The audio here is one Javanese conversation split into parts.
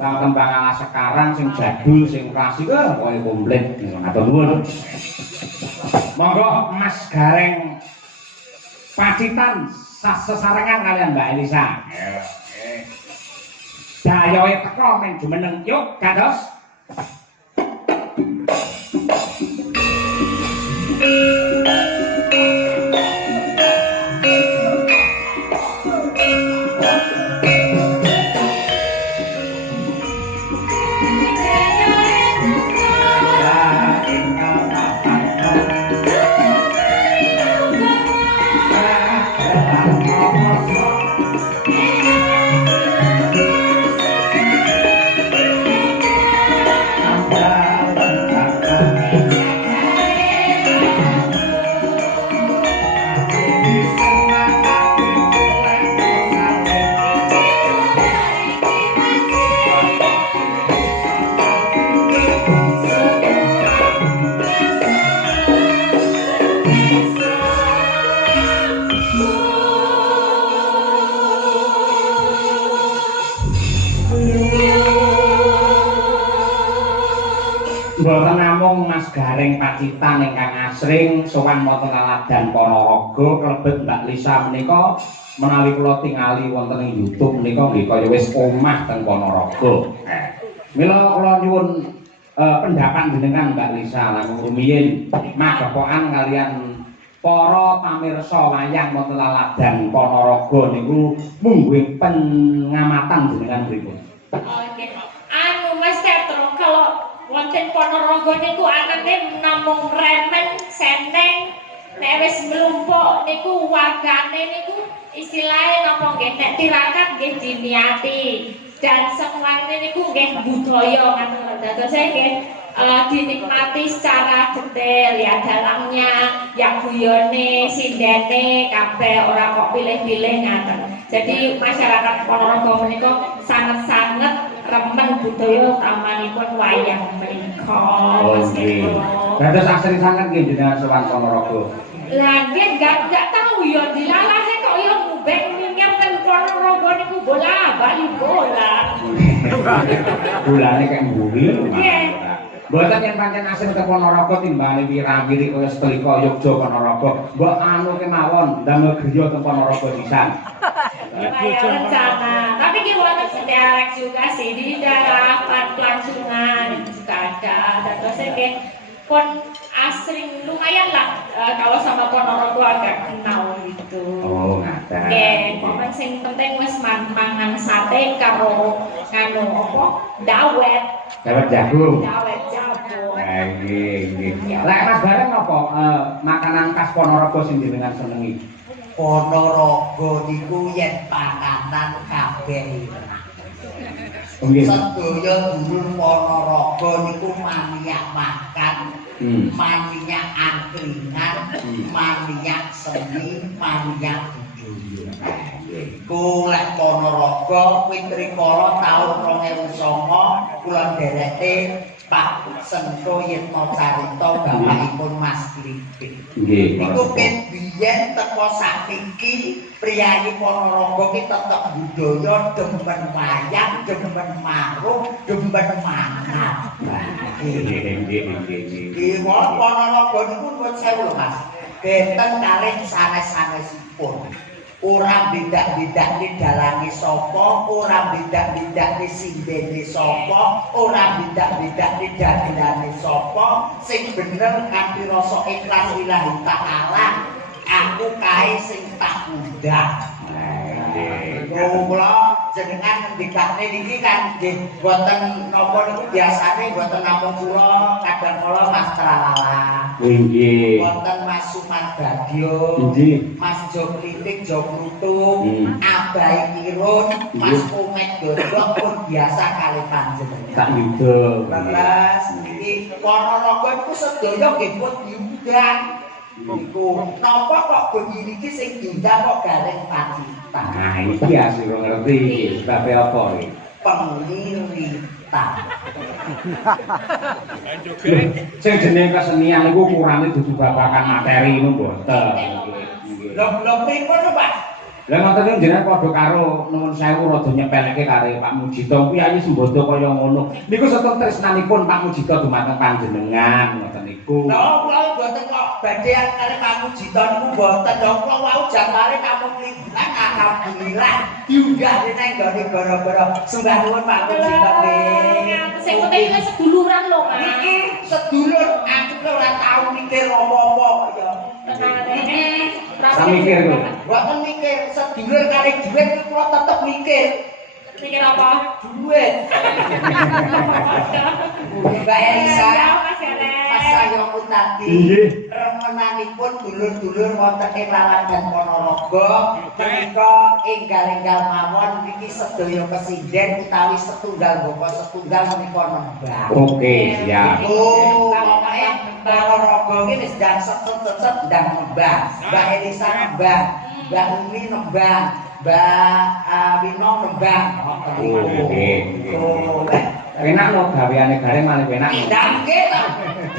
tembang ala sekarang sing jadul sing klasik kowe komplit matur nuwun. Monggo Mas Gareng Pacitan sesarengan kalian Mbak Elisa. Dayoe teko men jumeneng yuk kados. Mboten namung Mas Gareng Pacitan ingkang asring sowan wonten Aladan Ponorogo klebet Mbak Lisa menika menawi kula tingali wonten ing YouTube menika nggih kaya wis omah teng Ponorogo. Mila kula nyuwun pendapat jenengan Mbak Lisa lan rumiyin magepokan kalian para pamirsa wayang wonten Aladan Ponorogo niku mungguing pengamatan jenengan pripun. Oke. Anu Mas Tetro kalau wonten Ponorogo niku anane namung remen seneng nek wis mlumpuk niku wagane niku istilahnya napa nggih nek tirakat nggih diniati dan semuanya niku nggih budaya ngoten dados nggih dinikmati secara detail ya dalangnya ya guyone sindene kabeh ora kok pilih-pilih ngaten. Jadi masyarakat Ponorogo menika sangat-sangat remen budaya utamanipun wayang menika. Dados asring sanget nggih jenengan sowan Ponorogo. Lah nggih enggak tahu ya dilalahe kok ya ngubeng nyengir ten Ponorogo niku bola-bali bola. Bulane kek mburi. Nggih. Mboten yen pancen asring teng Ponorogo timbale wira-wiri kaya Setrika Yogya Ponorogo. Mbok anu kemawon damel griya teng Ponorogo pisan. Ya rencana. Tapi ki wonten sederek juga sih di daerah Pelancongan itu juga ada. Terus nggih pun asring lumayan lah kalau sama Ponorogo agak kenal gitu. Oh, ngaten. Nggih, pokoke sing penting wis mangan sate karo nganu apa? Dawet. Dawet jagung. Dawet jagung. Nggih. Lek Mas Gareng napa makanan khas Ponorogo sing jenengan senengi? Ponorogo niku yen panganan kabeh enak. Nggih. Sedaya dulur Ponorogo niku maniak makan, maniak angkringan, maniak seni, maniak budaya. Iku lek Ponorogo kuwi rikala taun 2009 kula ndereke Pak Sento Yitno Carita bapakipun Mas Klipik. Nggih. Niku biyen teko sakniki priyayi Ponorogo ki tetep budaya demen wayang, demen marung, demen mangan. Nggih, Ponorogo niku nuwun sewu lho Mas. Benten kalih sanes-sanesipun. Ora bedak-bedakne dalange sapa, ora bedak-bedakne sindene sapa, ora bedak-bedakne dagelane sapa, sing bener kanthi rasa ikhlas lillahi ta'ala, aku kae sing tak undang. Kula jenengan ngendikane niki kan nggih boten napa niku biasane boten namung kula, kadang kala Mas Tralala. Nggih. Wonten Mas Sumarbagyo, Nggih. Mas Jo Kritik, Jo Krutung, Abai Kirun, Mas Umet Gondok pun biasa kali panjenengan. Tak yuda. Leres niki Ponorogo niku sedaya nggih pun diundang. Niku napa kok bengi niki sing diundang kok Gareng Pacitan. Nah, iki asli ora ngerti sebab apa iki. Pengliritan. Sing jeneng kesenian niku ukurannya dudu babakan materi ngono mboten. Lho pripun Pak? Lah ngoten niku jenengan padha karo nuwun sewu rada nyepelke karo Pak Mujito kuwi ayu sembodo kaya ngono. Niku setun tresnanipun Pak Mujito dumateng panjenengan ngoten niku. Lha kula mboten kok badhean kali Pak Mujito niku mboten lho kula wau jambare kampung liburan alhamdulillah diunggah nang gone gara-gara sembah nuwun Pak Mujito nggih. Sing penting wis seduluran lho, Mas. Iki sedulur aku ora tau mikir apa-apa kok ya. Sami mikir kowe. Mboten mikir sedulur kali dhuwit kula tetep mikir. Mikir apa? Duit. Mbak Elisa, Mas Elek. Mas Sayo Utati. Nggih. Remenanipun dulur-dulur wonten ing Laladan Ponorogo menika enggal-enggal mawon niki sedaya presiden utawi setunggal bapak setunggal menika nembang. Oke, siap. Oh, pokoke Ponorogo iki wis ndang set-set ndang nembang. Mbak Elisa nembang, Mbak Umi nembang, Mbak Wino nembang. Oke. Oh, Enak lho gaweane gareng malah enak. ndang nggih to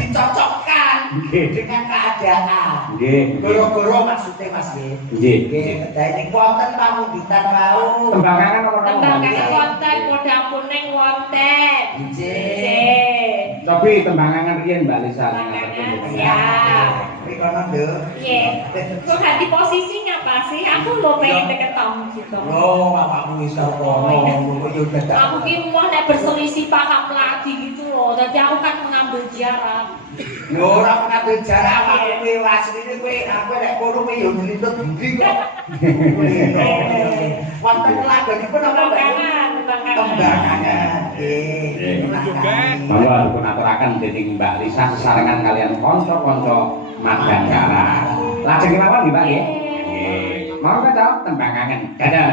dicocokkan Nggih. dengan keadaan. Nggih. Goro-goro maksudnya Mas nggih. Nggih. Nggih, dadi wonten pamunggitan wau. Tembangan apa Tembangan wonten, podang kuning wonten. Nggih. Tapi tembangan riyen Mbak Lisa. Tembangan, siap. Rikono lho. Iya. Kok ganti posisinya apa sih? Aku lo pengen deket kamu gitu. Oh, bapakmu wis kono, yo dadak. Aku ki mau nek berselisih paham lagi gitu loh. Jadi aku kan mengambil jarak. Lho ora pengambil jarak awakmu kowe asline kowe aku nek kono kowe yo nglintut budi kok. Wonten lagonipun apa Mbak? Tembangan. Tembangan. Nggih. Monggo dipun aturaken dening Mbak Lisa sesarengan kalian kanca-kanca Madangkara. Lajeng kemawon nggih Pak nggih. Nggih. Monggo to tembangan. Dadah.